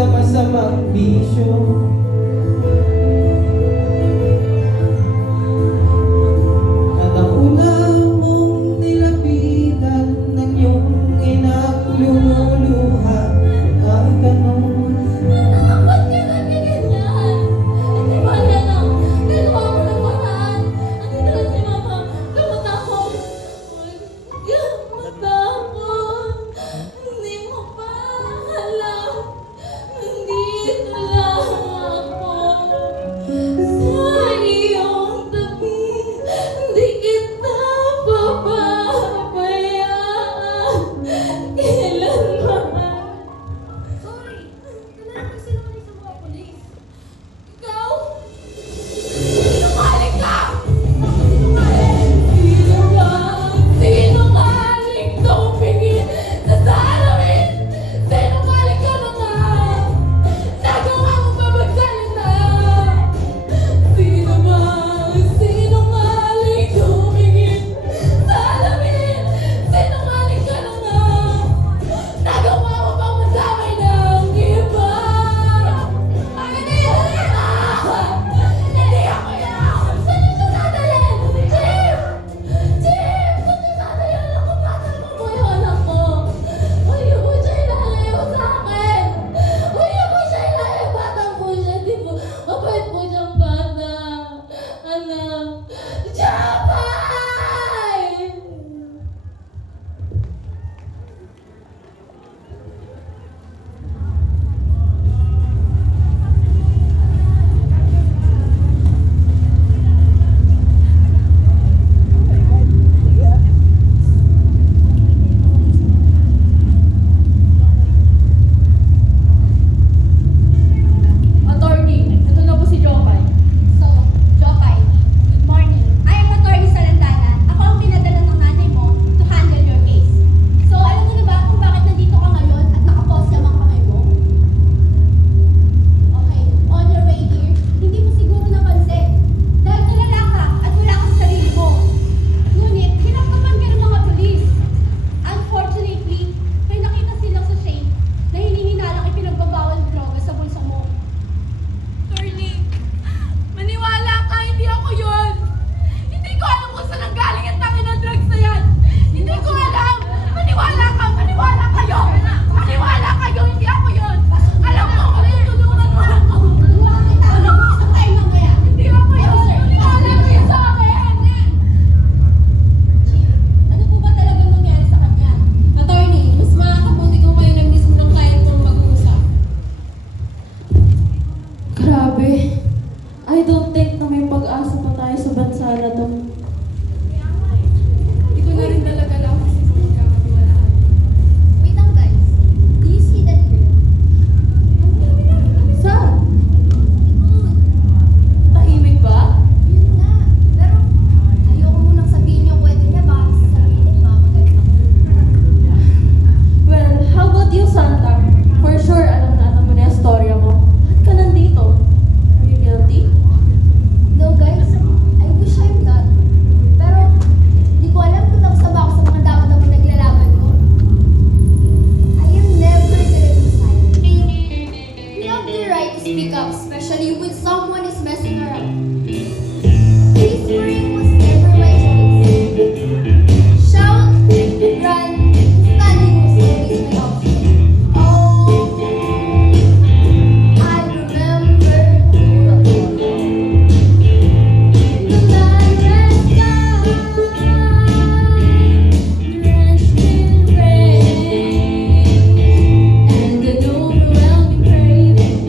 sa masamang bisyo. At ang una mong nilapitan ng iyong inang lumuluha ay tanong, Ba't ka ganyan? Hindi ba lang? Nagawa ko ng paraan. Andito lang si Mama. Kamusta ako? Kamusta ako? Hindi mo pa alam. Nandito lang ako. Sa iyong tabi. Hindi kita papabayaan. Kailanman. Sorry. Kailangan ko sinungaling sa mga polis. Ikaw? Sinungaling ka! Ako sinungaling! Sinungaling tumingin sa salamin! Sinungaling ka na nga! Nagawa mo pa magsalita! Sinungaling tumingin sa salamin! Sinungaling ka na nga! Nagawa mo pang madamay ng iba! Hindi ako yan! Saan yung dadalhin? Chief! Chief! Saan yung dadalhin? Anak ko, patal mo po yung anak ko! Huwag niyo po siya ilalayo sa akin! Huwag niyo po siya ilalayo! Batang po siya, di po. Mabait po siyang bata! Anak! Japay! Attorney, ito na po si Jopay. So, Jopay, good morning. I am Attorney Salandanan. Ako ang pinadala ng nanay mo to handle your case. So, alam mo na ba kung bakit nandito ka ngayon at nakapos ang mga kamay mo? Okay, on your way here, hindi mo siguro napansin. Dahil tulala ka at wala ka sa sarili mo. Ngunit, hinakapan ka ng mga pulis. Unfortunately, may nakita silang sa Shane na hinihinalang ipinagbabawal ng droga sa bulsa mo. Attorney, maniwala ka, hindi ako yun. Hindi ko alam kung saan ang galing ang tangin ng drugs na yan. Hindi ko alam. Maniwala ka, maniwala kayo. Maniwala kayo, hindi ako yun. Alam mo, matutulungan mo ako. Tulungan kita. Alam mo, isang time lang kaya. Hindi ako yun. Maniwala kayo sa akin. Chief, ano po ba talaga nangyari sa kanya? Attorney, mas makakabuti kung kayo na mismo ng client kong mag-uusap. Grabe. I don't think na may pag-asa pa tayo sa bansa na to. Hindi ko na rin talaga alam kung sino magkakatiwalaan. Wait lang guys. Do you see that girl? Saan? Tahimik ba? Yun nga. Pero ayoko munang sabihin yung kwento niya baka sasabihin ni Mama galit ako. Well, how about you, Santa? For sure, alam mo na yung storya mo. Ba't ka nandito? Are you guilty? No guys, I wish I'm not. Pero di ko alam kung tapos na ba ako sa mga dapat na pinaglalaban ko. I am never gonna be silent. You have the right to speak up, especially when someone is messing around. Whispering was never my choice. Shout, run, standing was always my option. Oh, I remember the night sky drenched in rain, and an overwhelming craving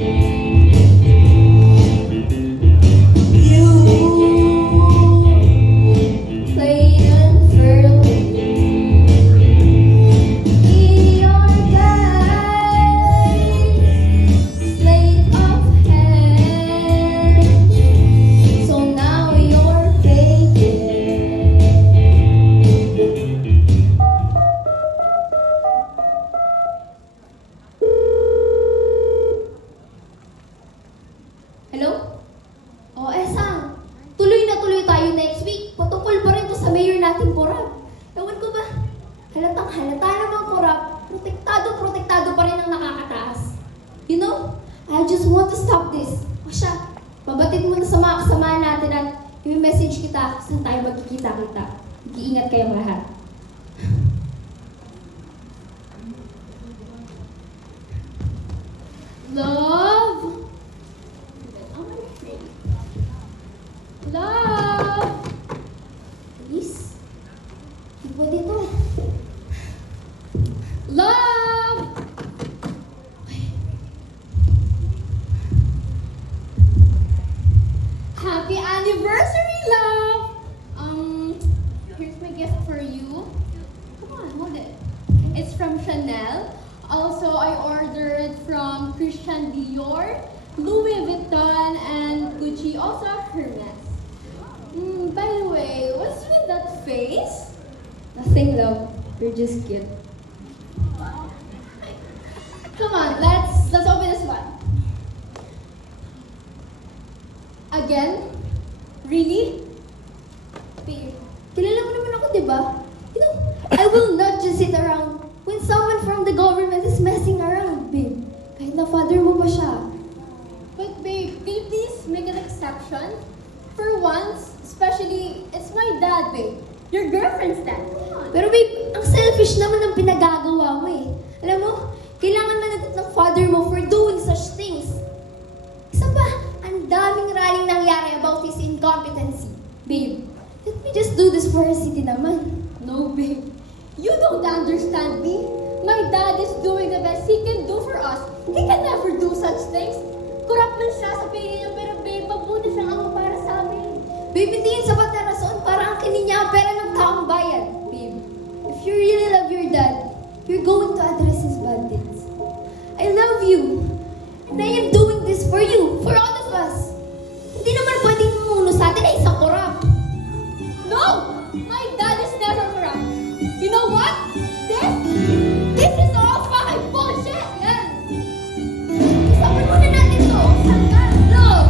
I just want to stop this. O siya, babatid mo na sa mga kasamahan natin at i-message kita kung saan tayo magkikita-kita. Mag-iingat kayong lahat. Love! Love! Please? Hindi pwede to. Love! Happy anniversary, love! Here's my gift for you. Come on, hold it. It's from Chanel. Also, I ordered from Christian Dior, Louis Vuitton, and Gucci. Also, Hermes. By the way, what's with that face? Nothing, love. You're just cute. Come on, let's open this one. Again? Really? Babe, kilala mo naman ako, di ba? You know, I will not just sit around when someone from the government is messing around, babe. Kahit na father mo pa siya. But babe, can you please make an exception? For once, especially, it's my dad, babe. Your girlfriend's dad. Pero babe, ang selfish naman ng pinagagawa mo eh. Alam mo, kailangan managot ng father mo for doing such things. Isa pa, ang daming raling nangyari about his incompetency. Babe, let me just do this for our city naman. No, babe. You don't understand me. My dad is doing the best he can do for us. He can never do such things. Corrupt man siya sa pingin niya, pero babe, mabuti siyang ama para sa amin. Babe, hindi yun sapat na rason para angkinin niya ang pera ng taong bayan. Babe, if you really love your dad, you're going to address his bad things. I love you. And I am doing this for you, for all of us. Hindi naman pwedeng mumuno sa atin ay isang corrupt. No! My dad is never corrupt. You know what? This is all fucking bullshit! Yan! Isapan muna natin to. Saan ka? Look!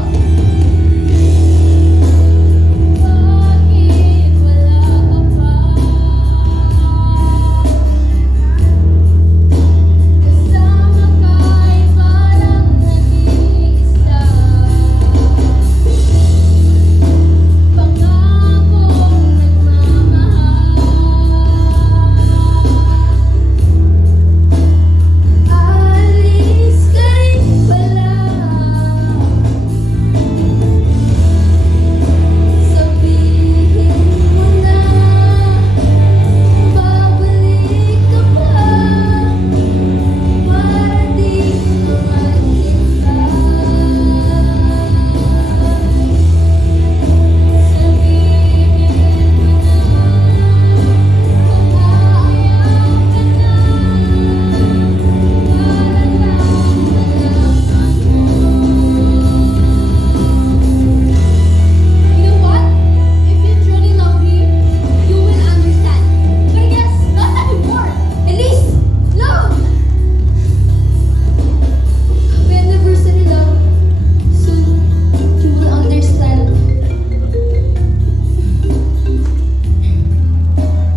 Bakit wala ka pa? Kasama ka'y parang nag-iisa. Pangakong nagmamahal. Alis ka rin pala. Sabihin mo na babalik ka pa para di naman kita. Sabihin mo na kung ayaw ka na para lang malaman mo. You know what? If you truly love me, you will understand. But I guess not anymore. Elise, love! Happy anniversary, love. Soon, you will understand.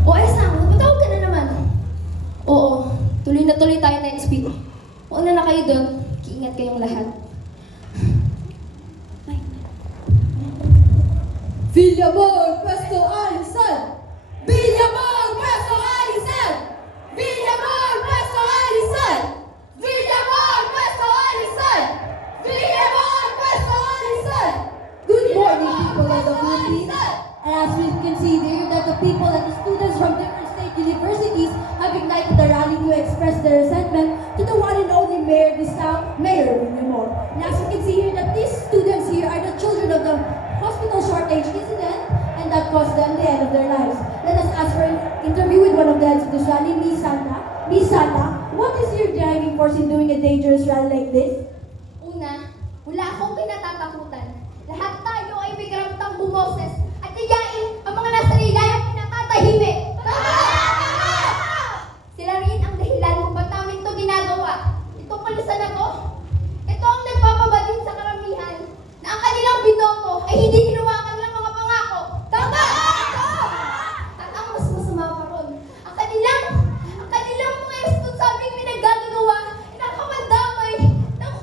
O, ayos na. Napatawag ka na naman. Oo, tuloy na tuloy tayo next week. Una na kayo doon. Kiingat kayong lahat. Bye. Villamor, Pwesto Alisan! Villamor, Pwesto Alisan! Villamor, Pwesto Alisan! Villamor, Pwesto Alisan! Villamor, Pwesto Alisan! Good morning, people of the Philippines. And as we can see there, that the people and the students from different state universities have ignited the rally to express their resentment to the one and only mayor this town, Mayor Villamor. And as you can see here, that these students here are the children of the hospital shortage incident, and that caused them the end of their lives. Let us ask for an interview with one of the heads of this rally, Miss Santa. Miss Santa, what is your driving force in doing a dangerous rally like this? Una, wala akong kinatatakutan. Lahat tayo ay may karamtang bumoses at tiyain ang mga nasa nilayang pinatatahimik. Sila rin ang dahilan kung ba't namin ito ginagawa. Itong kalusan ako, ito ang nagpapabadin sa karamihan na ang kanilang binoto ay hindi ginawa ang kanilang mga pangako. Tama! At ang mas masama pa ron, ang kanilang mga responsabling pinaggagawa ay nakamadamay ng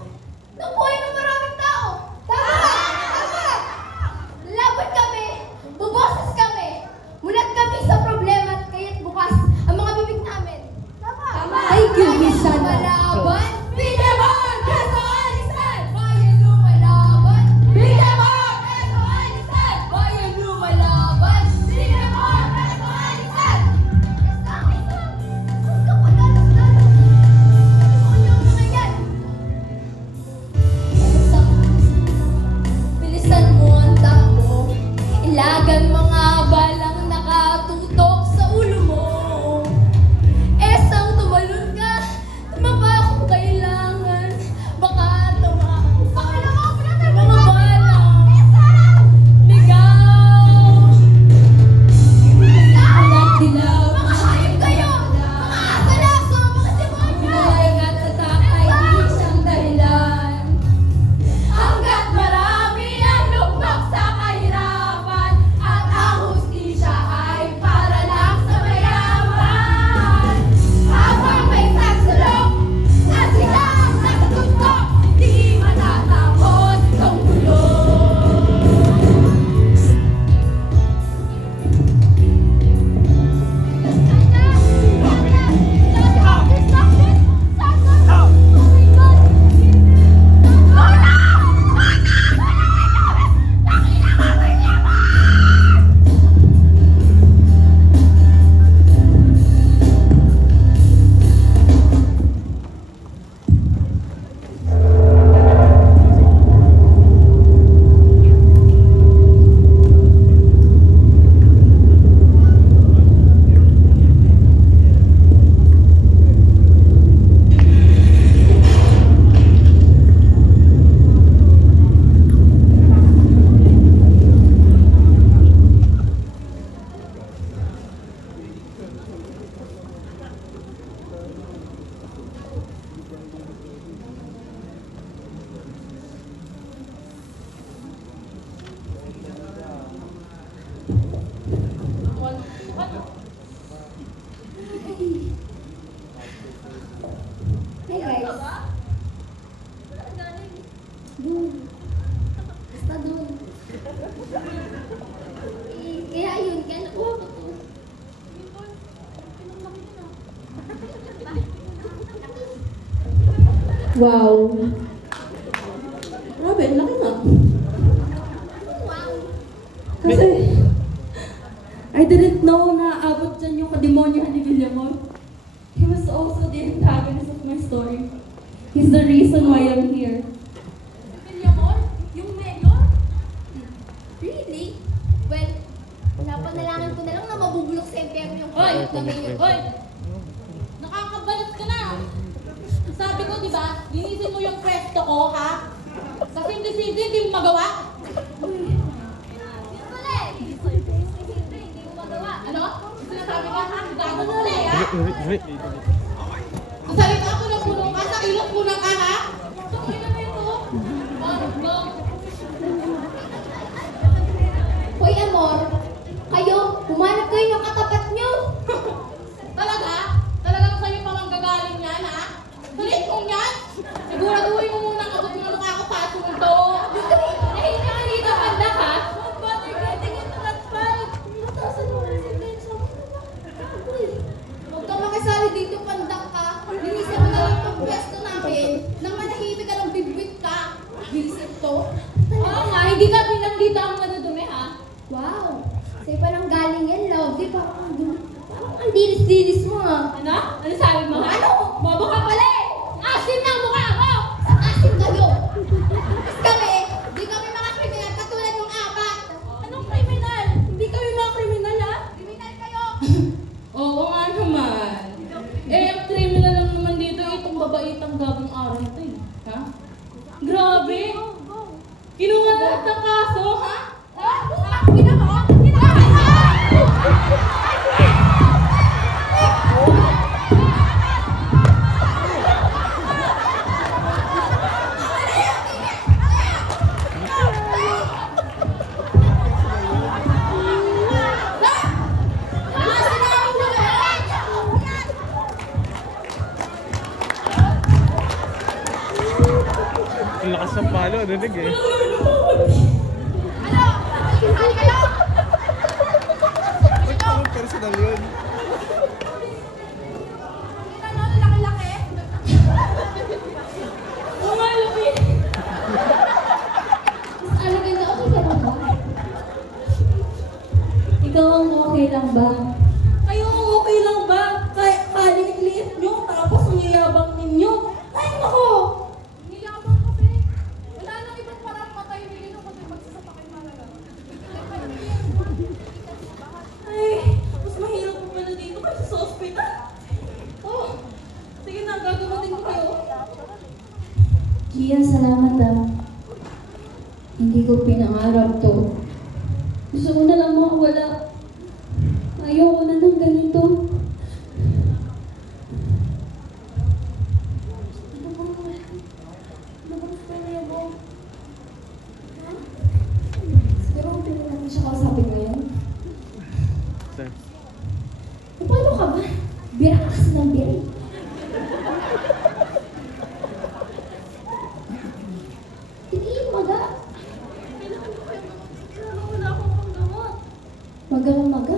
Doon. Basta doon. Kaya yun, kaya nakuha ko to. Wow. Grabe, ang laki nga. Wow. Kasi, I didn't know na abot dyan yung kademonyohan ni Villamor. He was also the antagonist of my story. He's the reason why I'm here. Villamor? Yung mayor? Really? Well, napanalangin ko na lang na mabubulok sa impyerno yung Hoy! kahit na mayor. Hoy! Nakakabalat ka na! Sabi ko, di ba, linisin mo yung pwesto ko, ha? Sa simple-simple, hindi mo magawa. Yun pala eh. Siyempre, hindi mo magawa. Ano? Sinasabi ka, ha? Gago mo ulit, ha? Sa salita ko ng punong ka, sa ilong punang ka, ha? Ito, ina na ito. Go! Hoy, Amor, kayo, humanap kayo ng katapat nyo. Talaga? Talagang sa'yo pa manggagaling yan, ha? Salit mong yan? Siguraduhin mo muna kapag mga nakakapasok ito. Nahihinga ka dito, pandak ha? Huwag kang makisali dito, pandak ka. Linisin mo na lang itong pwesto namin nang manahimik ka ng bibwit ka. Visit to. Oo nga, hindi ka pinandito ang madudumi, ha? Wow! Sa'yo pa nang galing yan, lovely. Parang ang dilis-dilis mo ha. Ano? Ano sabi mo? Ano? Bobo ka pala eh! Asim ng mukha mo! Sa asin kayo! Tapos kami, di kami mga kriminal katulad ng apat. Anong kriminal? Hindi kami mga kriminal, ha? Kriminal kayo! Oo nga naman. Eh, ang kriminal lang naman dito itong babaitang gabong araw ito eh. Ha? Grabe! Kinuha lahat ng kaso, ha? Ha? Ginawa? Ang lakas ng palo, narinig eh. Ano? Kriminal kayo! Ang personal yun. Ano? Laki-laki? Oo nga, Lupi! Ano ganda? Okay ka lang ba? Ikaw ang okay lang ba? Kayo okay lang ba? Kaya liit nyo, tapos ang yayabang ninyo. Ay, nako! Niyabang kasi. Wala nang ibang parang matay nila kasi magsasapakin malaga. Ay, mas mahirap po pala dito kasi sa ospital. Oh, sige na, gagamatin ko kayo. Gia, salamat ah. Hindi ko pinangarap to. Gusto ko na lang makawala. Ayoko na ng ganito. Siguro kung pwede natin siya kausapin ngayon. Sir. E paano ka ba? Bira ka kasi ng bira. Tingin, maga. Wala akong panggamot. Maga kang maga.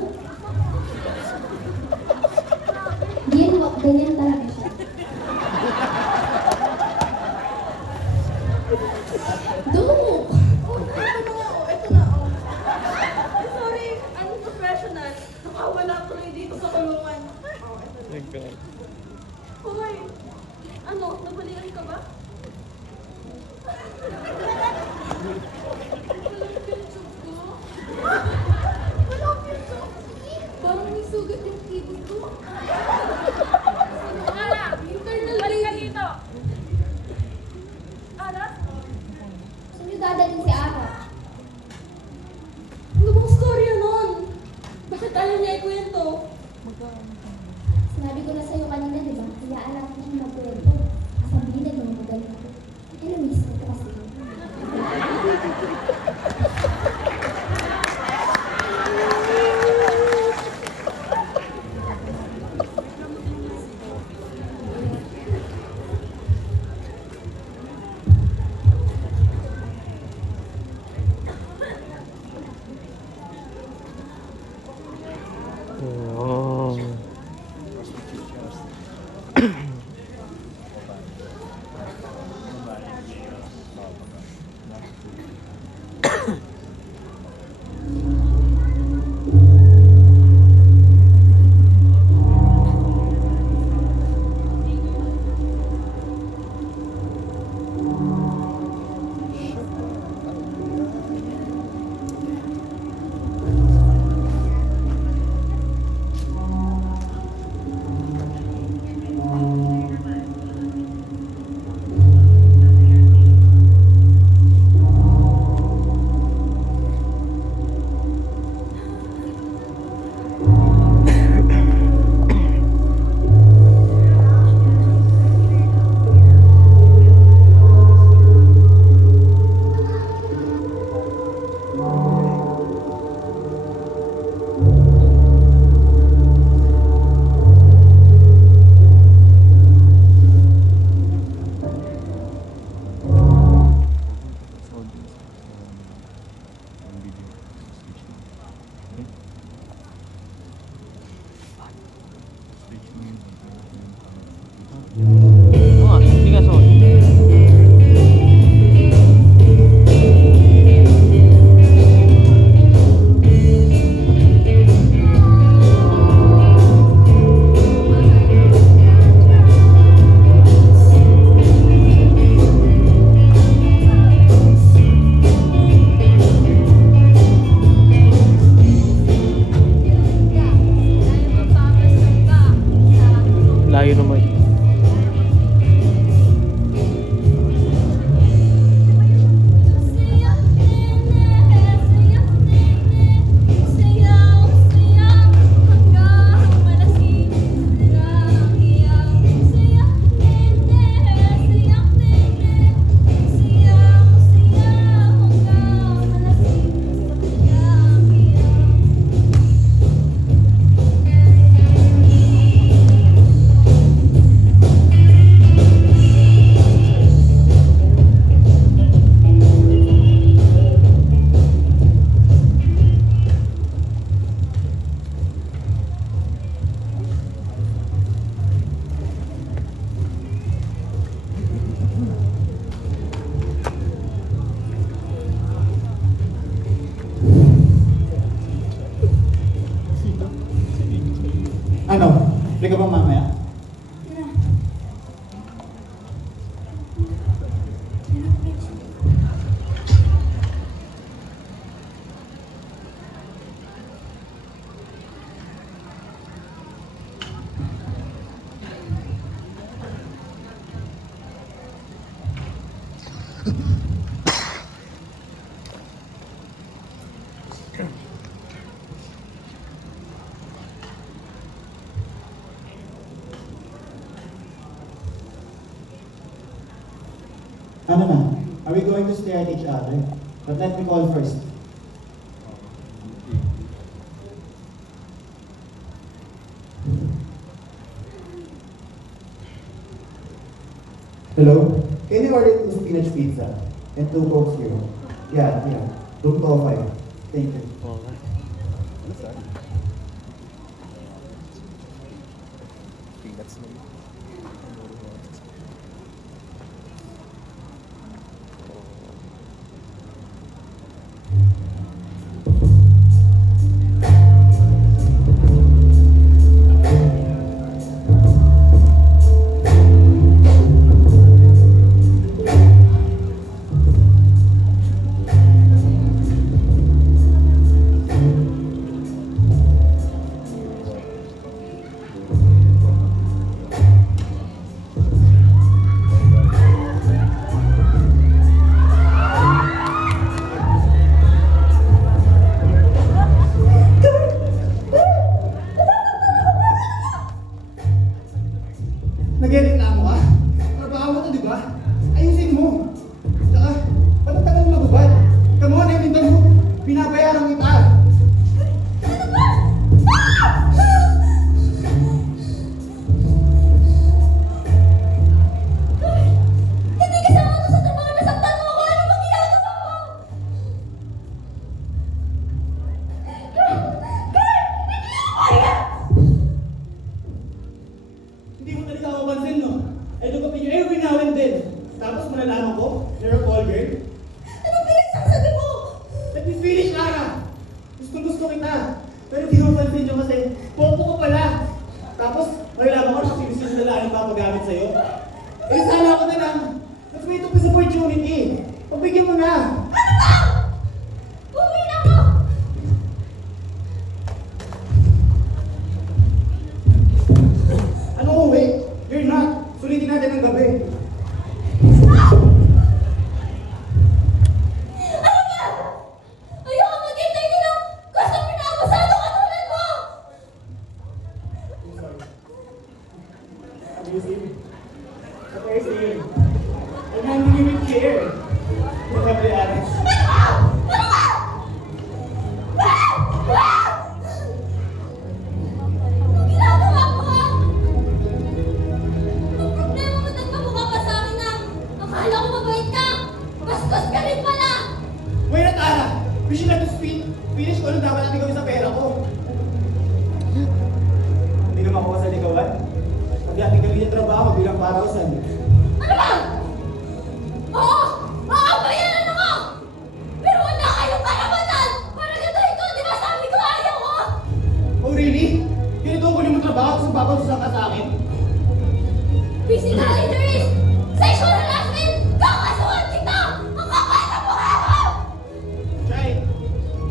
Yan, ganyan talaga siya. Dumuk! Ito na, oh. Sorry, unprofessional. Nakawala tuloy dito sa kulungan. Thank God. Hoy, ano, nabalian ka ba? Parang may sugat yung kidney ko. Internal bleeding. Dito. Ara? Saan niyo dadalhin si Ara? Ano bang storya nun? Bakit ayaw niya ikwento? Sinabi ko na sa'yo kanina, di ba? Hayaan natin siyang magkwento. Sabihin na yung magaling ako. Anyways, ito kasi. Paano na? Are we going to stare at each other? But let me call first. Hello? Can you order 2 spinach pizza and 2 Coke Zero? Yeah. Room 205. Thank you. Okay. Ano saan? Peanuts naman. Nagreklamo ka? Trabaho mo to, di ba? Ayusin mo. Tsaka, ba't ang tagal mo magubad? Come on, naintindihan mo. Pinabayaran kita. Hindi kasama to sa trabaho, nasaktan mo ako! Ano bang ginagawa mo? Hindi mo talaga ako pansin, no? I look up in you every now and then. Tapos malalaman ko, you're a call girl. Ano pinagsasabi mo? Let me finish, Lara. Gusto kita. Pero di mo pansin nyo kasi, popo ka pala. Tapos, malalaman ko na sinusunod na lang ang papagamit sa'yo. Eh, sana ako na lang. Let's wait up this opportunity. Pagbigyan mo na. Ano ba? Uwi na ako! Ano uwi? You're not. Sulitin natin ang gabi. Ano ba? Ayoko maghintay din ng gusto pinapasado katulad mo! Abusive. Okay, sige. I'm handling you with care. To be honest. Anong ginagawa mo, ha? Ang problema mo, nagpamukha pa sa akin na akala ko mabait ka! Bastos ka rin pala! Wait na, Tara. We should have to finish ko ano dapat natin gawin sa pera ko. Hindi naman ako sa ligawan. Pag natin gawin yung trabaho bilang parausan. Ano ba? Oo! Makabayaran ako! Pero wala kayong karapatan! Para gatuhin ko, di ba sabi ko ayaw ko? Oh, really? Ganito ko yung trabaho tapos babausan ka sa akin? Physical injuries! Sexual harassment! Kakasuhan kita! Ang kapal na mukha mo! Try it.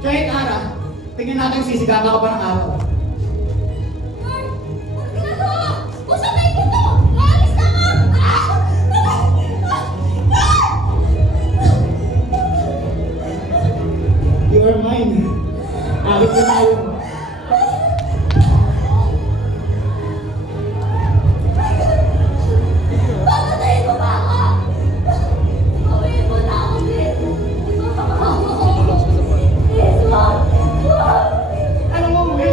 Try it, Tara. Tingnan natin yung sisigata ka pa ng araw. Mark! Ano ginagawa? Usap na yung mo! Aalis na nga! You are mine. Alit na tayo. Papatayin mo ba ako? Uwiin mo na ako, please! Please, Mark! Ano mo, uwi?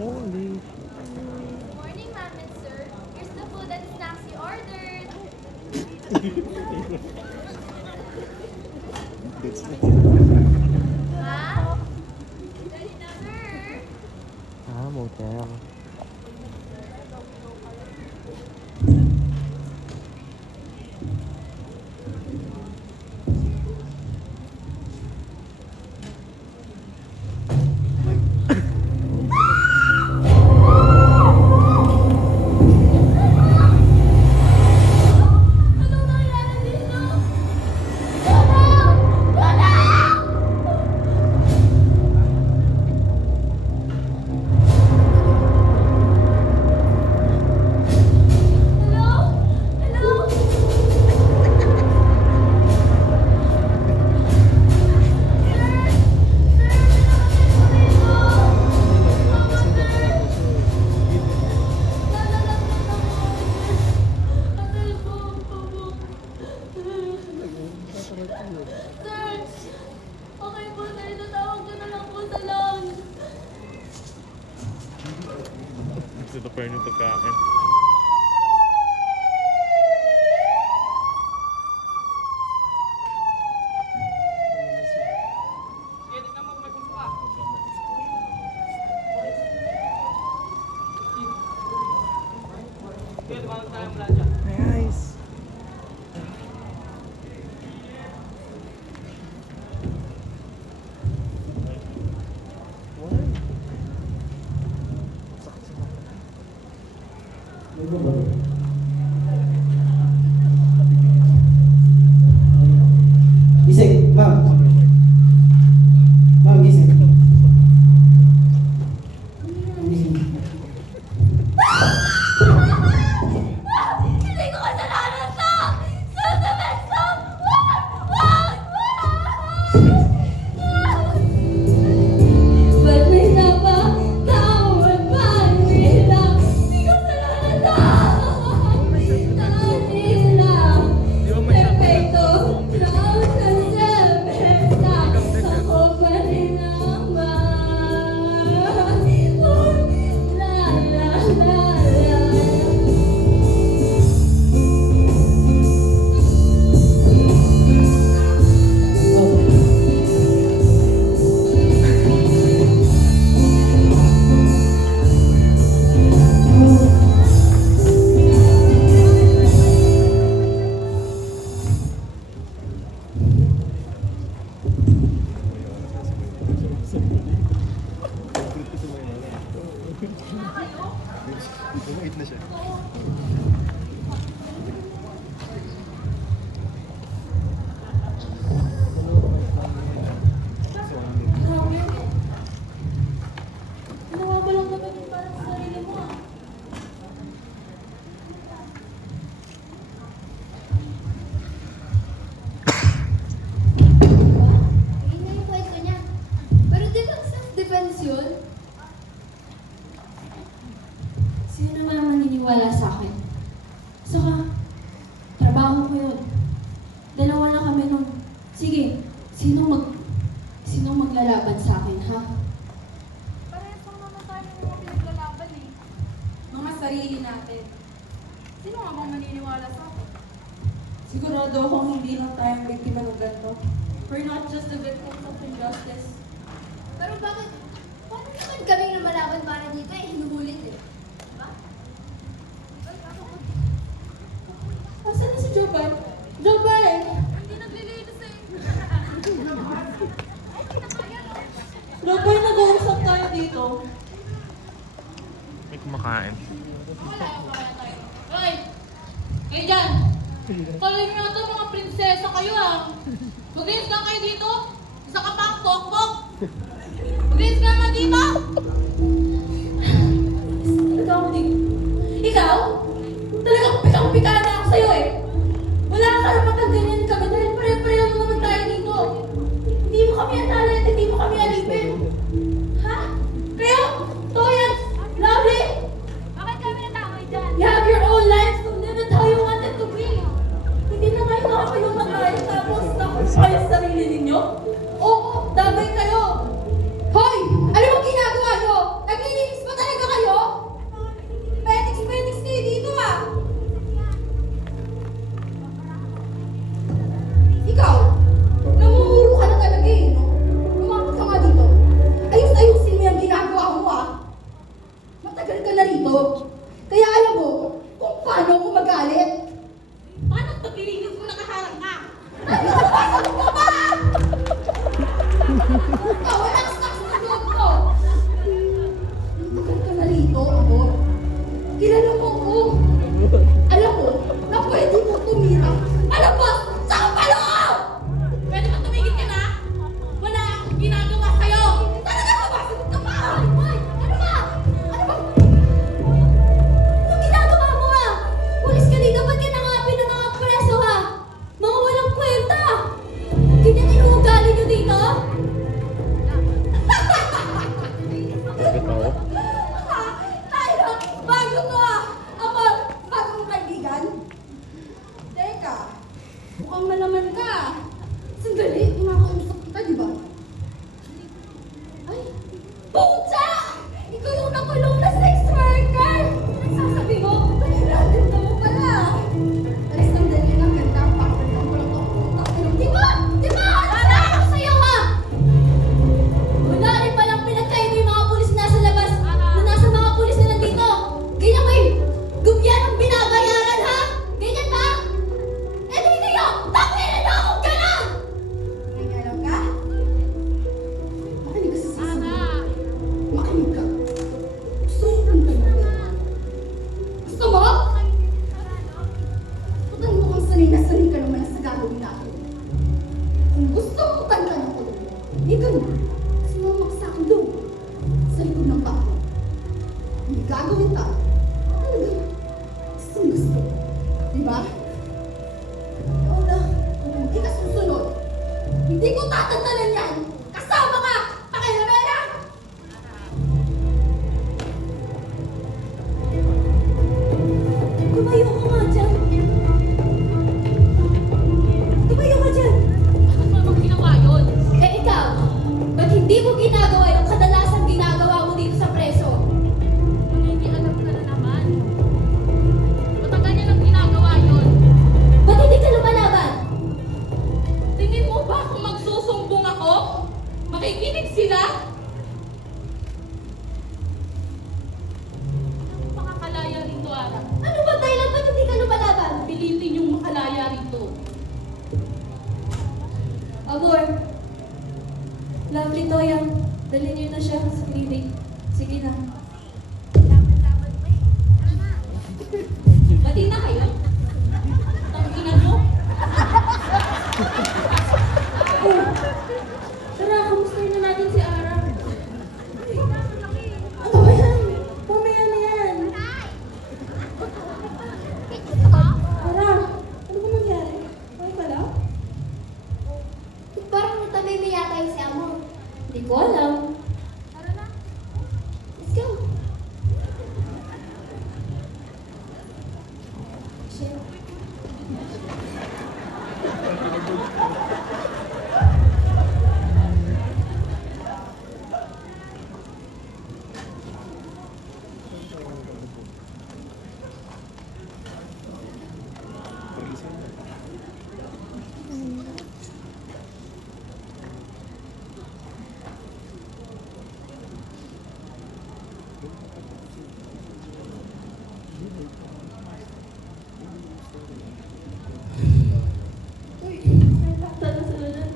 Holy. Morning, ma'am and sir. Here's the food and snacks you ordered. That's Ma'am? Sir? motel. Anong nangyari dito? Tulong! Tulong! Hello? Hello? Sir, okay po sir, tatawag ko na lang po sa lounge. Gusto na pa rin yung pagkain. Nice. Gising, ma'am. Ma'am, gising. Gising. Hindi ko kasalanan to! Susunod to! Wag! Wag! Ba't may napatawad pa nila? Hindi ko kasalanan to! Kanila! Perfecto! Lang sa sebenta! Ako pa rin naman! La la la la. Bumait na siya. Ginawa mo lang naman yung para sa sarili mo ah. Yun na yung kwento niya. Pero di ba self-defense yun? Sino naman ang maniniwala sa akin? Saka, trabaho ko yun. Dalawa na kami nung, sige, sino maglalaban sa akin, ha? Parehas lang naman tayo ng mga pinaglalaban eh. Mga sarili natin. Sino nga bang maniniwala sa akin? Sigurado akong hindi lang tayong biktima ng ganito. We're not just the victims of injustice. Pero bakit? Paano naman kaming lumalaban para dito eh? Hinuhulit eh. Diba? Asan na si Joban? Joban! Hindi naglilinis eh. Joban, nag-uusap tayo dito. May kumakain. Hoy! Kayo dyan! Kalay nyo na ito, mga prinsesa kayo ah! Mag-inis ka kayo dito! Isa ka pa, pok-pok! Mag-inis ka nga dito! Talaga ako dito. Ikaw? Talagang pikang-pika na ako sa'yo eh! Wala ka karapatang ganyan kami dahil pare-pareho lang naman tayo dito. Hindi mo kami atala at hindi mo kami alipin. Ha? Kayo? Toyas? Lovely? Bakit kami natawag dyan? You have your own lives to live it how you want it to be. Hindi na kayo nakakayuman tayo tapos nakumpay sa sarili ninyo? Oo, damay kayo. Hoy! Ano bang ginagawa nyo? dito. Kaya alam mo kung paano ako magalit. Paano paglilinis mo nakaharang ka? Ay, napasok ko ba? Ikaw, wala ka sa loob ko. Tagal ka na rito, ako. Kilala mo ako. Alam mo, na pwede mo tumira. Alam mo, sa kapaloob! Pwede ba tumigil ka na? Wala akong ginagawa sa'yo! Talaga ba? Sagot ka pa! Ay, ano ba? Ano ba? Anong ginagawa mo ah? Pulis ka dito, ba't ka nangapin ng mga preso ha? Mga walang kwenta! Ganyan yung ugali nyo dito? Nagkatawa. Tayo, bago to ah! Ako, bagong kaibigan? Teka, mukhang malaman ka. Sandali, kinakausap kita, di ba? Ay, pucha! Ikaw yung nakulong na sex worker! Nagsasabi mo, ganda mo pala. Ay, sandali lang, ganda. Pakaganda ko lang to. Di ba? Di ba? Ano sinabi ko sa'yo ha? Wala rin palang pinagkaiba yung mga pulis na nasa labas na nasa mga pulis na nandito. Ganyan ba yung gobyernong binabayaran ha? Ganyan ba? Eh di kayo! Tapuin na akong ganon! Nangyayang ka? Makinig ka sa sasabihin. Makinig ka. Gusto mo kang tanongin? Gusto mo? Tutan mo kung sanay ka naman sa gagawin natin. Kung gusto mong tantan ako, ika na. Sumama ka sa akin doon. Sa likod ng bako. Hindi gagawin tayo. Talaga. Gusto. Diba? Oo na. Kung hindi ka susunod, hindi ko tatantanan yan! Kasama ka! Pakilamera! Tumayo ka nga dyan. Tumayo ka dyan. Bakit mo naman ginawa yun? Eh ikaw, ba't hindi mo ginagawa yung kadalasan ginagawa mo dito sa preso? Hindi alam ka na naman. Matagal niya nang ginagawa yun. Ba't hindi ka lumalaban? Tingin mo ba kung magsusumbong ako? Makikinig sila? Makakalaya rito, Ara. Ano ba dahilan ba't hindi ka lumalaban? Pilitin yung makalaya rito. Amor, lovely Toya, dalhin niyo na siya sa clinic. Sige na. Bati na kayo? Tanginan mo? Oh, tara, kamustahin na natin si Ara. Ano ba yan? Mamaya na yan. Ara, ano ba nangyari? Okay ka lang? Parang natamimi yata yung si Amor. Hindi ko alam. Let's go. Shit. Uy, nagtakta na sila dyan.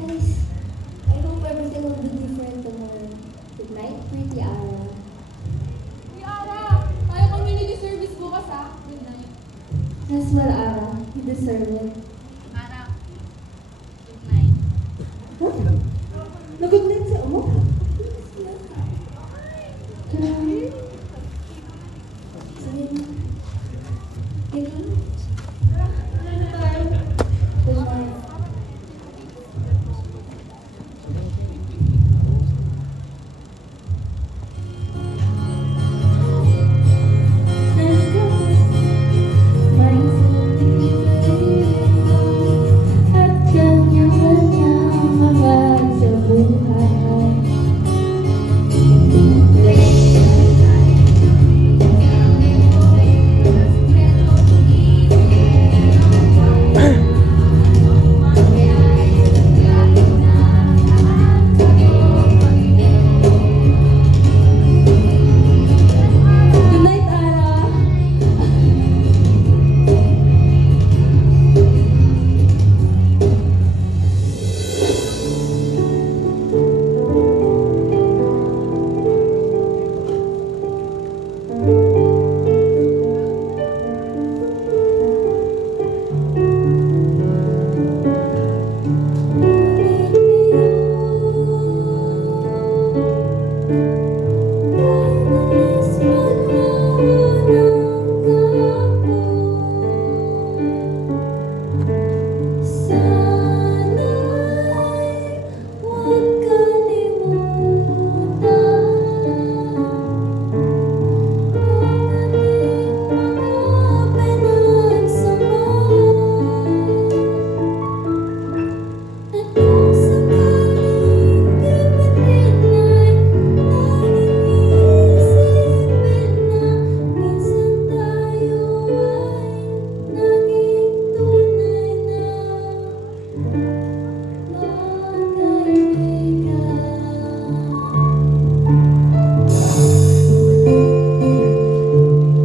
Guys, I hope everything will be different tomorrow. Good night, pretty Ara. Uy, Ara! Ayaw community service bukas, ha? Good night. Yes, well, Ara, you deserve it. Ara, good night. Nagod din si Amo. Sige na. Sige na. Ano na tayo? Good night. At kanya-kanyang mga sa buhay.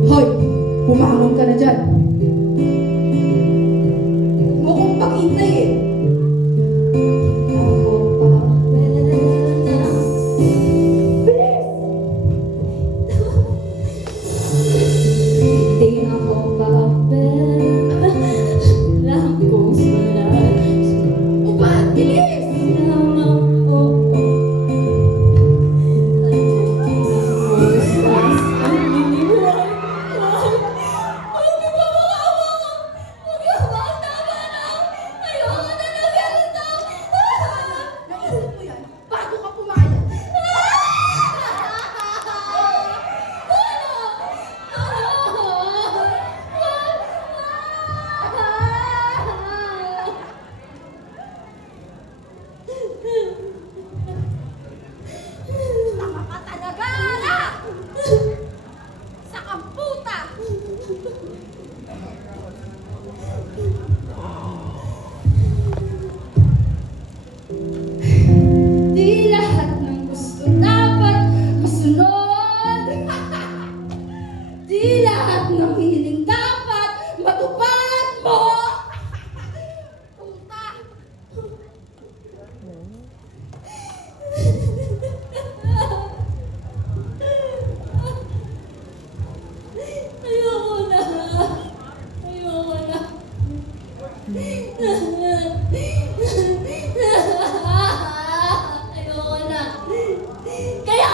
Hoy! Bumangon ka na dyan. Huwag mo kong pakintay eh. Ako pa na. Hindi ako pa lang kung sulat. Upat! Bilis! Lang ako. Naisip mo yan bago ka pumayag. Tama ka talaga! Sa kamputa! Di lahat ng gusto dapat masunod. Di lahat ng hiling dapat matupad mo. Puta! Ayoko na. Ayoko na. Ayoko na. Kaya,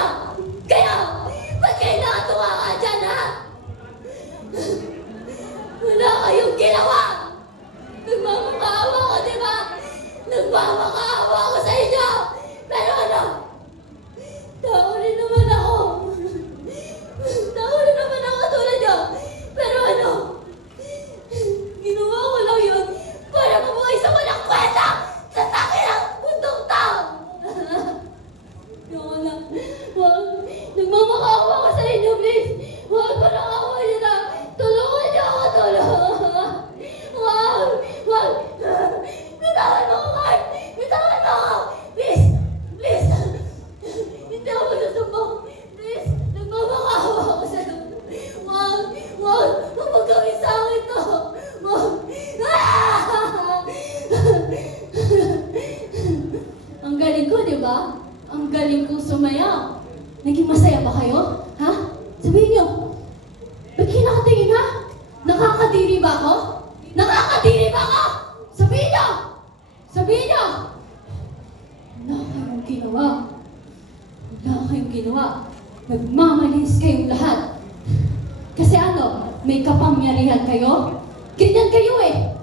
ba't kayo nakatuwa ka dyan, ha? Wala kayong ginawa. Nagmamakaawa ko, di ba? Nagmamakaawa ko sa inyo. Pero ano? Tao rin naman ako. Tao rin naman ako tulad niyo. Pero ano? Ginawa ko lang yun para mabuhay sa walang kwenta sa takin ng bundong tao. Ayoko na. Wag. Nagmamakaawa ko sa inyo, please. Wag ko na awa niyo na. Tulungan niyo ako, tulungan. Wag. Wag. Bitawan mo ako, Carl. Bitawan mo ako. Please. Please. Hindi ako magsusumbong. Please. Nagmamakaawa ako sa iyo. Wag. Wag. Huwag magawin sa akin to. Wag. Ang galing ko, di ba? Ang galing kong sumayaw. Naging masaya ba kayo? Ha? Sabihin niyo. Ba't kayo nakatingin, ha? Nakakadiri ba ako? Nakakadiri ba ako? Sabihin niyo! Sabihin niyo! Wala kayong ginawa. Wala kayong ginawa. Nagmamalis kayong lahat. Kasi ano, may kapangyarihan kayo? Ganyan kayo eh.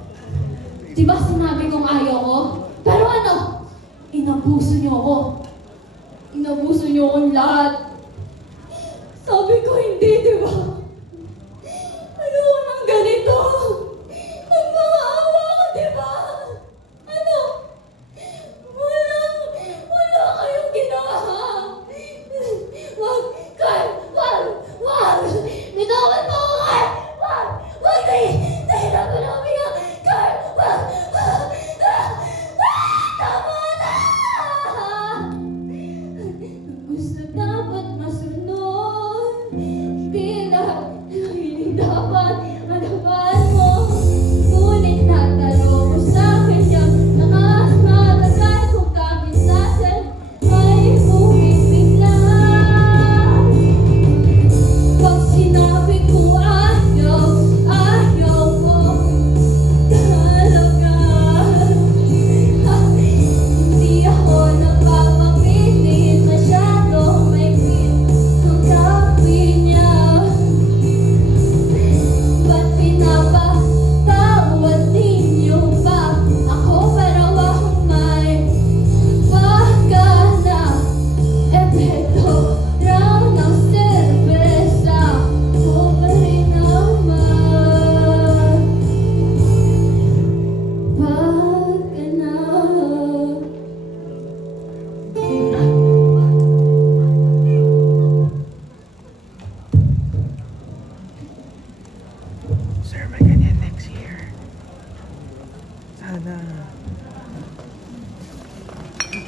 Diba sinabi kong ayaw ko? Pero ano, inabuso niyo ako. Inabuso niyo akong lahat. Sabi ko hindi, diba? Ayoko nang ganito. Nagmakaawa ko, diba? Ano? Wala kayong ginawa. Wag, Carl, wag. Bitawan mo ako, Carl. Wag, nahirapan ako umiyak. Carl, wag. Tama na! Gusto dapat masunod. Di lahat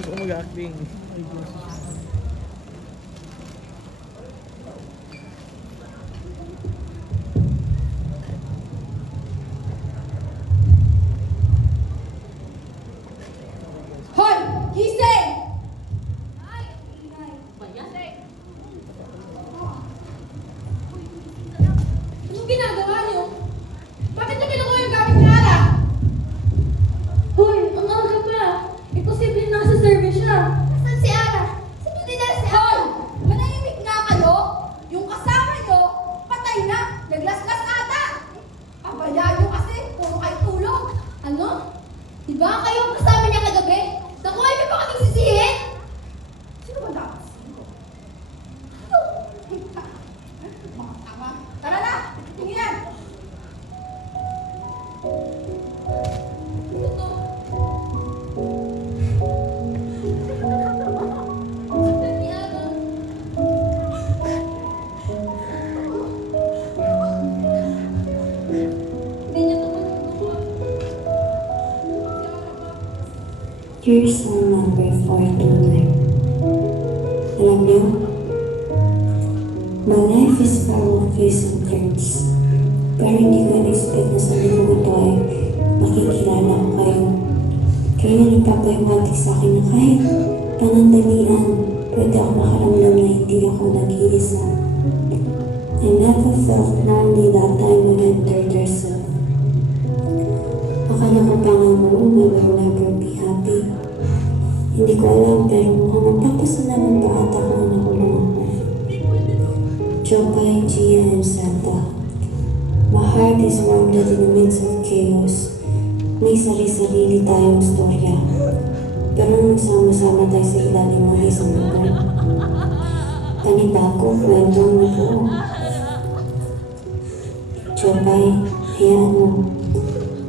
Gusto ko mag-acting. Hoy! Gising! Anong ginagawa niyo? Bakit niyo kinukuha yung gamit ni Ara? Hoy, ang aga pa. Imposible nasa service siya. Nasaan si Ara? Saan niyo dinala si Ara? Hoy! Manahimik nga kayo! Yung kasama niyo, patay na! Naglaslas ata! Abala niyo kasi, puro kayo tulog! Ano? Di ba kayo ang kasama niya kagabi? Nakuha niyo pa kaming sisihin? Sino ba dapat sino? Mga tama. Tara na! Tingnan! Ano to? Si Ara. Hindi niya ito magagawa. Your cell number 429. Alam niyo, my life is full of twists and turns. Pero hindi ko in-expect na sa linggo ito ay makikilala ko kayo. Kayo na nagpapahiwatig sa akin na kahit panandalian, pwede ako makaramdam na hindi ako nag-iisa. I never felt lonely that time when I entered your cell. Akala ko pa nga noon I will never be happy. Hindi ko alam pero mukhang magpapasalamat pa ata ko na nakulong ako. Jopay, Gia, and Santa. My heart is warm that in the midst of chaos, may sarili-sarili tayong storya. Pero nung sama-sama tayo sa ilalim ng isang lugar, panibagong kwentong nabuo. Jopay, hayaan mo.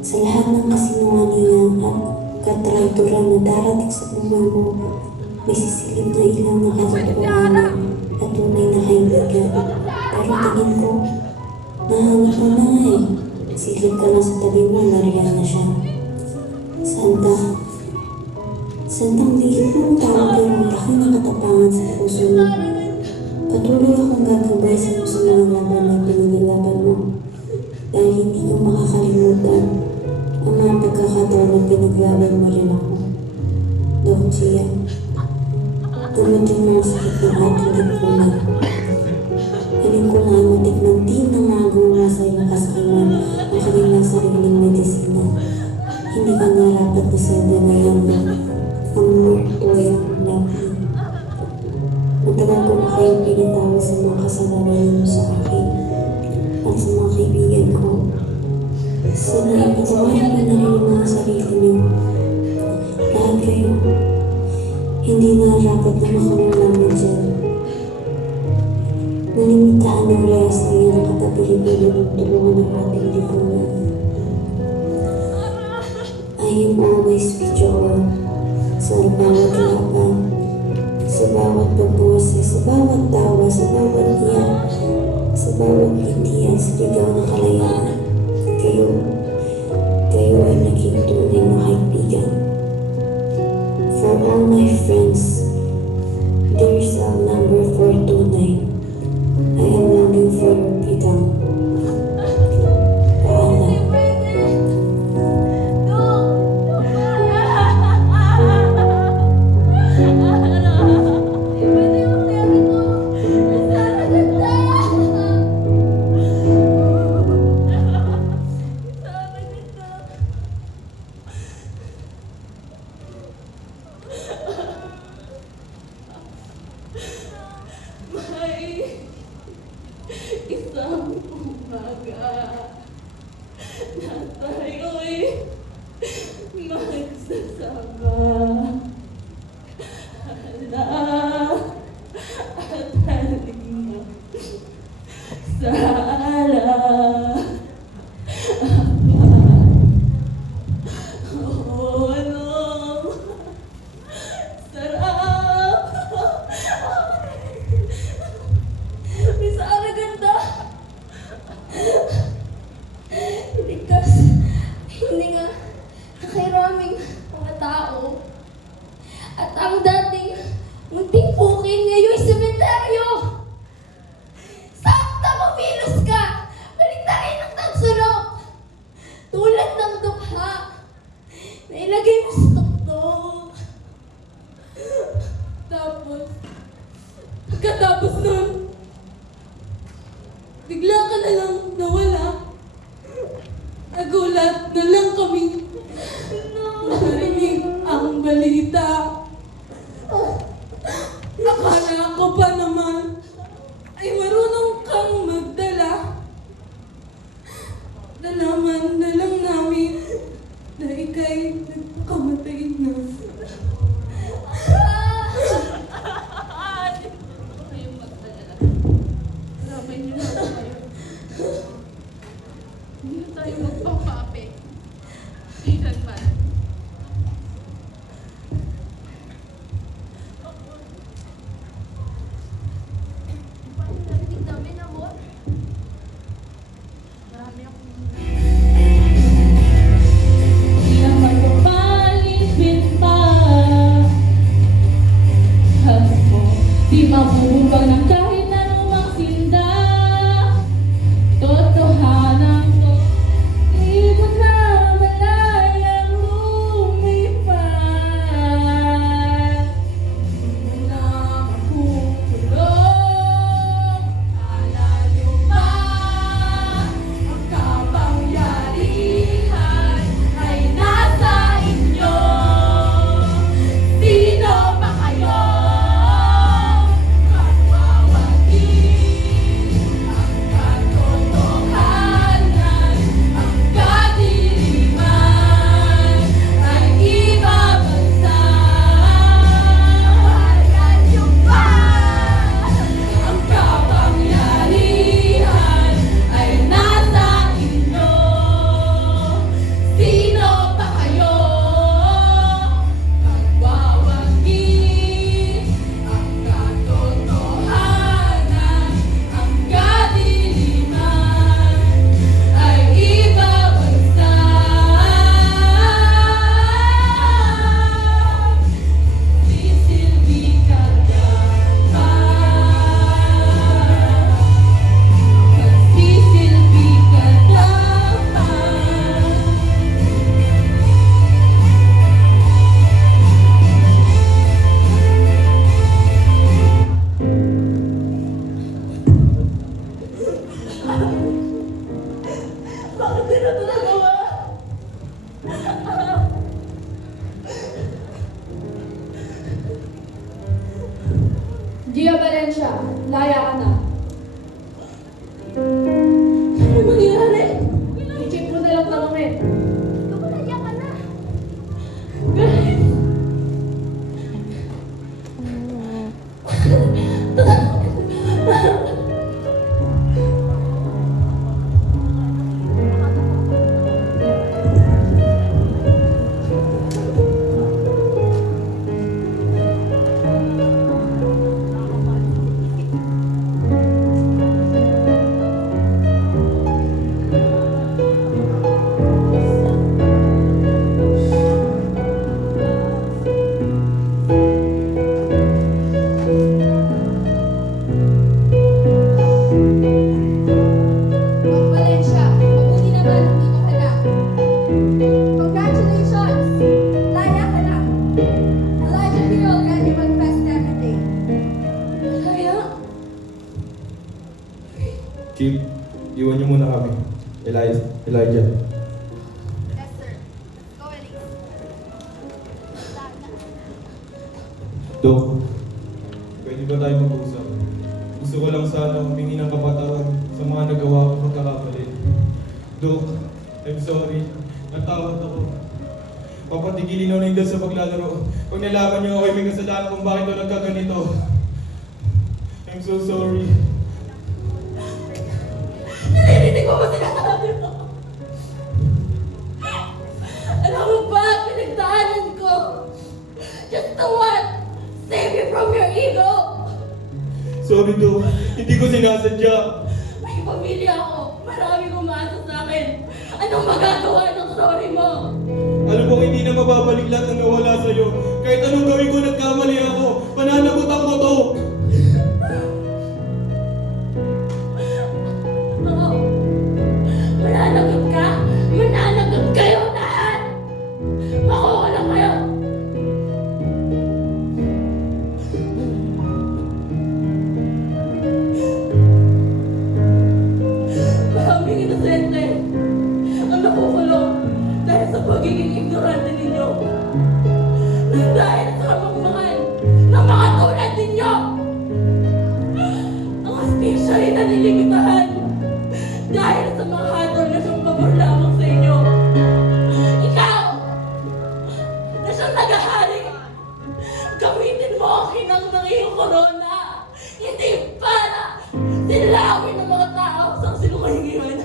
Sa lahat ng kasinungalingan at katrayturan na darating sa buhay mo, may sisilip na ilang nakatotohanan at tunay na kaibigan. Pero tingin ko, nahanap ko na nga eh. Silip ka lang sa tabi mo, nariyan na siya. Santa. Santang liit mo ang tao pero ang laki ng katapangan sa puso mo. Patuloy akong gagabay sa iyo sa mga laban na pininilaban mo. Dahil hindi ko makakalimutan ang mga pagkakataon na pinaglaban mo rin ako. Dok Gia, dumating mga sakit ng ating lipunan. Hiling ko nga matik ng di na mga gumawa sa iyong kasakiman ang kanilang sariling medisina. Hindi ka narapat na senda na yan ang mortuoy natin. Matagal ko na kayong pinitawa sa mga kasalanan ninyo sa akin at sa mga kaibigan ko. Sana ipatawarin ko na rin ang mga sarili niyo. Lahat kayo, hindi narapat na makulong namin dyan. Nalimitahan ng layas na yan ang katabilib-bilib ng tulungan ng ating lipunan. I am always with you all. Sa bawat laban, sa bawat pagbuwasay, sa bawat tawa, sa bawat iyak, sa bawat ngiti at sa ligaw ng kalayaan. Kayo ay naging tunay na kaibigan. For all my friends, dear cell number 429, I am longing for your freedom. Paalam. Isang umaga na tayo'y magsasama. Hala at halina sa ala. Oh, anong sarap. Bisa ang ganda. Ligtas. Hindi nga nakairaming mga tao. At ang Lalita. Akala ko pa naman ay marunong kang magdala. Nalaman na lang namin na ika'y nagpakamatay na. Hindi tayo magpapaapi. Kailanman. Paano narinig namin ang what? Marami akong Di na magpapalipit pa. Halos mo, di mabubugbang ng kahit anumang sinda. Totohanan ko, di mo na malayang lumipat. Di mo na makukulong. Akala niyo ba ang kapangyarihan ay nasa inyo? Sino ba kayo? Magwawagin ang katotohanan, ang kadiliman ay ibabagsak. Akala niyo ba ang kapangyarihan ay nasa inyo? Sino ba kayo? Magwawagin ang katotohanan, ang kadiliman ay ibabagsak. Sisilbi ka ba? Magsisilbi ka ba? Bakit di na ito nagawa? Gia Valencia, laya ka na. Ano mangyayari? I-check mo na lang kami. Lumalaya ka na. Guys! Doc Valencia, mabuti naman nandito ka na. Congratulations! Laya ka na. Elijah Hero got you confessed everything. Kaya? Chief, iwan niyo muna kami. Elijah. Yes, sir. Go, Elise. Dok, pwede ba tayo mag-usap? Gusto ko lang sana humingi ng kapatawaran sa mga nagawa kong pagkakamali. Dok, I'm sorry. Natawad ako. Papatigilin ako na yung sa paglalaro. Pag nalaman niyo ako may kasalanan kung bakit ako nagkaganito. I'm so sorry. Narinig mo ba sinasabi mo? Alam mo ba, pinagdaanan ko. Just the one. Save you from your ego. Sorry, Dok. Hindi ko sinasadya. May pamilya ako. Marami umaasa sa akin. Anong magagawa ng sorry mo? Alam mo, hindi na mababalik lahat ng nawala sa'yo. Kahit anong gawin ko, nagkamali ako. Pananagutan ko to. Oo. Mananagot ka. Mananagot kayo lahat. Makuha lang kayo. Maraming inosente ang nakukulong dahil sa pagiging ignorante ninyo. Dahil sa kamangmangan ng mga tulad ninyo, ang hustisya ay nalilimitahan dahil sa mga hatol na siyang pabor lamang sa inyo. Ikaw, na siyang nagahari, gamitin mo ang hinang ng iyong korona, hindi para silawin ng mga tao sa sinukahingihan.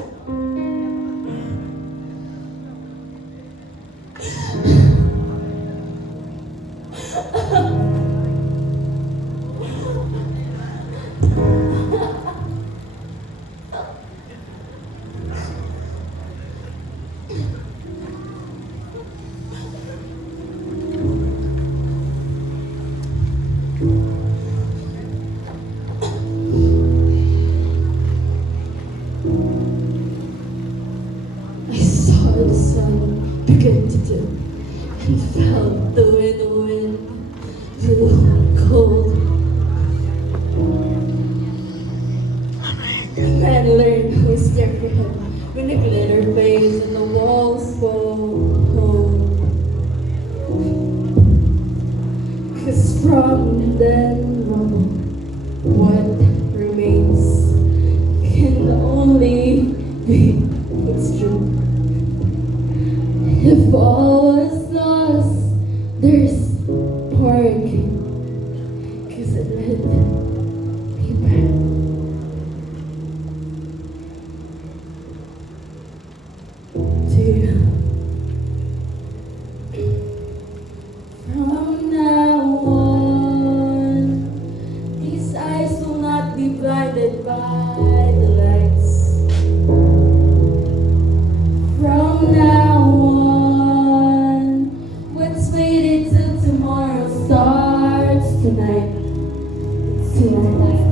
I saw the sun begin to dip and felt the wind blew cold. A man learned who is there for him when the glitter fades and the walls go home. 'Cause from then on, what remains can only be what's true. If all was lost, there's part 'cause it led me back. To you. From now on, these eyes will not be blinded by the lights. From now on, what's waited till tomorrow starts tonight. Tonight.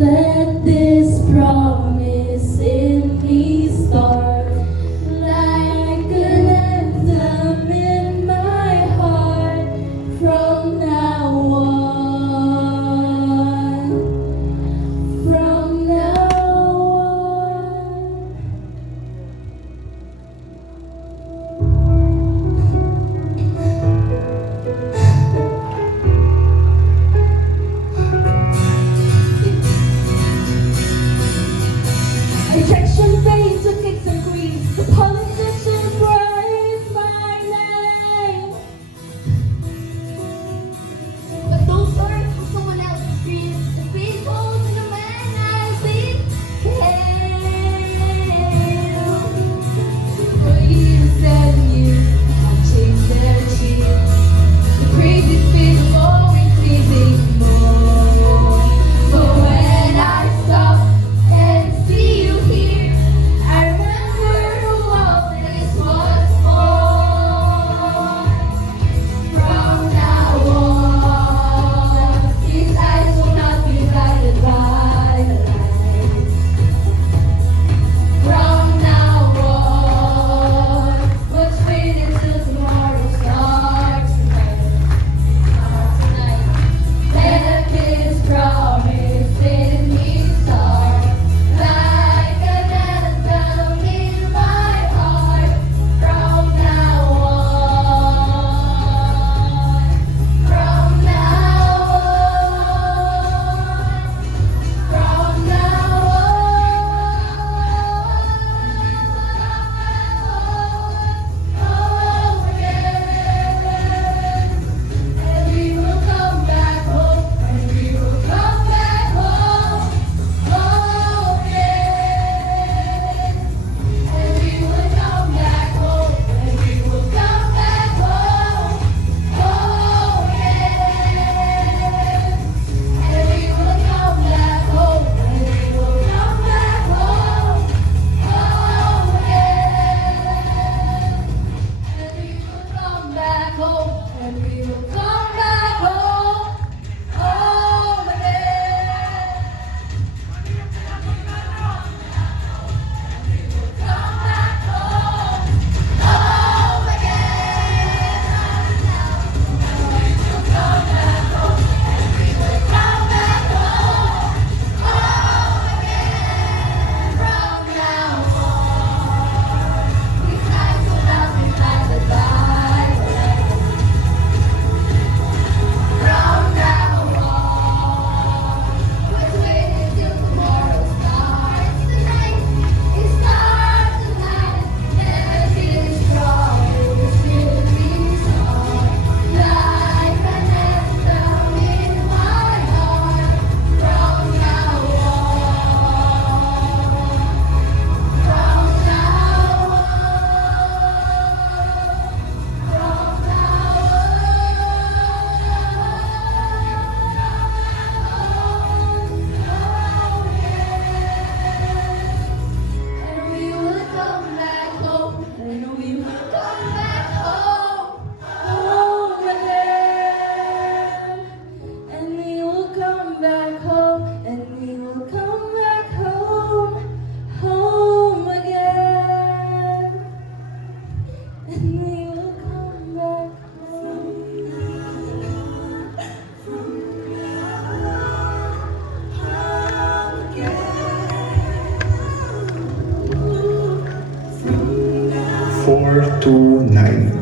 Let this promise in me start like an anthem in my heart. From now on, from now on. Injection pain to kicks and grease. The politicians raise my name. But those stories from someone else's dreams, the people in the man I became. For years and years, I've chased their cheers. The crazy speed of always needing more. But when I stop and see you here, I remember who all this was for. From now on, these eyes will not be blinded by the light. From now on, what's waiting till tomorrow starts tonight. Let this promise in me start like an anthem in my heart. From now on, from now on, from now on, again. And we will come back home, and we will come back home, home again. And we will come back home, and we will come back home, home again. And we will come back home, and we will come back home, home again. And we will come back home, and we will come back home, home again. Come back home, home again. We will come back home, and we will come back home, home again. From now on, these eyes will not be blinded by the light. 429.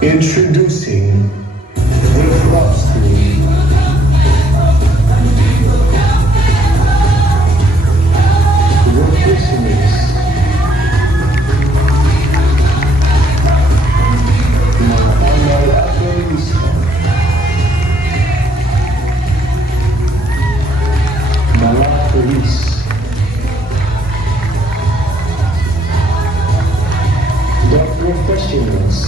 Introducing the flop stream. Your listeners, mga anal ateista, mga pulis, the professionals,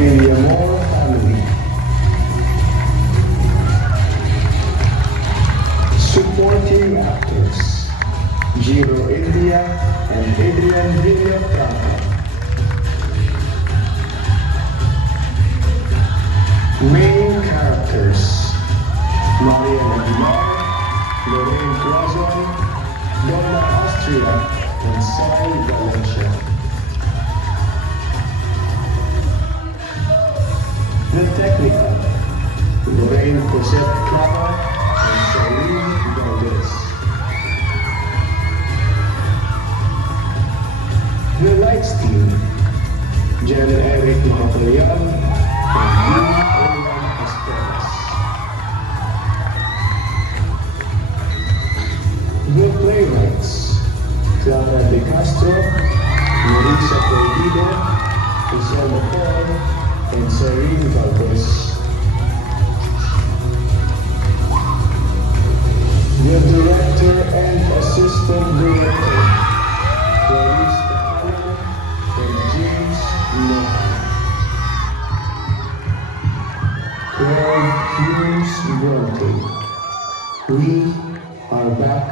Villamor family, supporting actors, Giro India and Adrian Villafranca. Main characters, Marian Aguilar, Lorraine Corazon, Donna Austria, and Sai Valencia. The Technical, Lorraine Cosette Clava and Charlene Valdez. The Lights Team, Jan Eric Macapayan and Dean Owen Esperas. The Playwrights, Clara De Castro, Marisa Prohibido, Jose McCoy, and Serene Valdez. The Director and Assistant Director, Clarice Allen and James Nohan. 12 Hughes Bronte. We are back